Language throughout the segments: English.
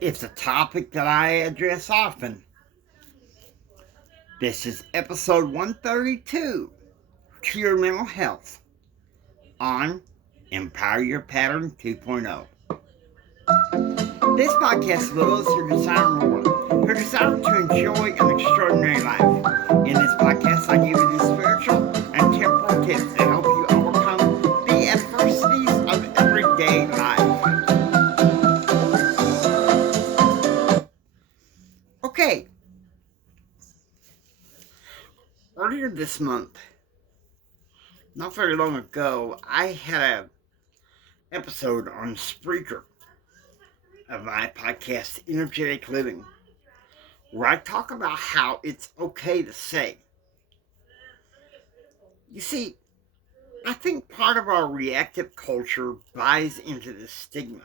It's a topic that I address often. This is episode 132, Pure Mental Health, on Empower Your Pattern 2.0. This podcast for those who desire more, who desire to enjoy an extraordinary life. In this podcast, I give you the spiritual and temporal tips that help you overcome the adversities of everyday life. Okay, earlier this month, not very long ago, I had an episode on Spreaker of my podcast, Energetic Living, where I talk about how it's okay to say. You see, I think part of our reactive culture buys into the stigma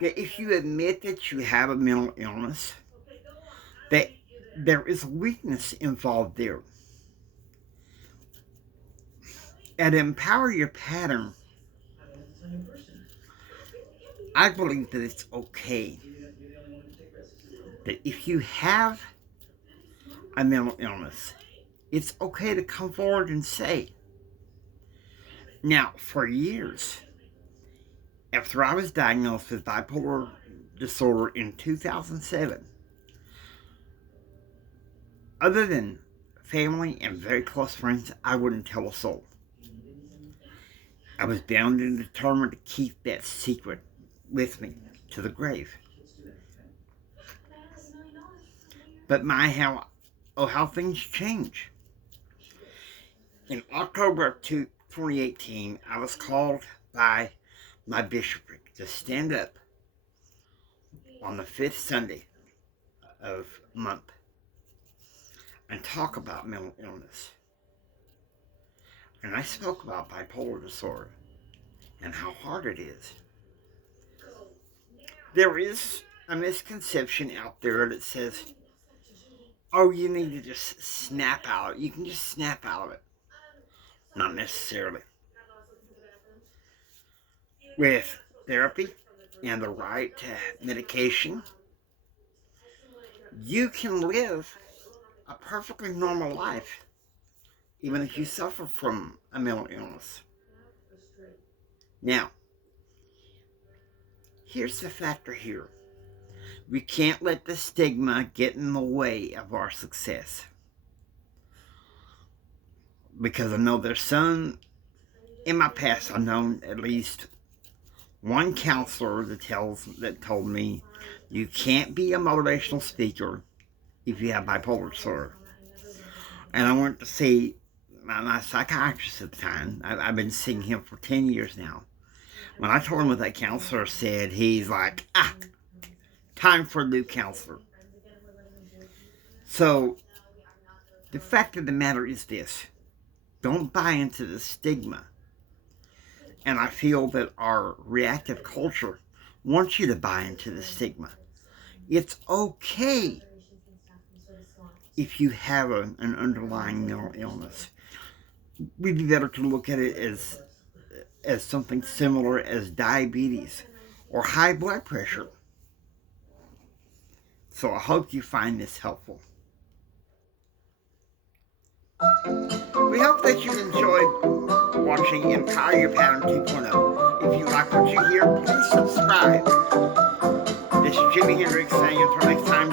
that if you admit that you have a mental illness, that there is weakness involved there. At Empower Your Pattern, I believe that it's okay that if you have a mental illness, it's okay to come forward and say. Now, for years, after I was diagnosed with bipolar disorder in 2007, other than family and very close friends, I wouldn't tell a soul. I was bound and determined to keep that secret with me to the grave. But how things change. In October of 2018, I was called by my bishopric to stand up on the fifth Sunday of month and talk about mental illness. And I spoke about bipolar disorder and how hard it is. There is a misconception out there that says, oh, you need to just snap out. You can just snap out of it. Not necessarily. With therapy and the right medication, you can live a perfectly normal life, even if you suffer from a mental illness. Now, here's the factor here. We can't let the stigma get in the way of our success. Because I know there's some, in my past, I've known at least one counselor that told me you can't be a motivational speaker if you have bipolar disorder. And I went to see my psychiatrist at the time. I've been seeing him for 10 years now. When I told him what that counselor said, he's like, time for a new counselor. So, the fact of the matter is this. Don't buy into the stigma. And I feel that our reactive culture wants you to buy into the stigma. It's okay if you have an underlying mental illness. We'd be better to look at it as something similar as diabetes or high blood pressure. So I hope you find this helpful. We hope that you enjoyed watching Empower Your Pattern 2.0. If you like what you hear, please subscribe. This is Jimi Hendrix saying until next time,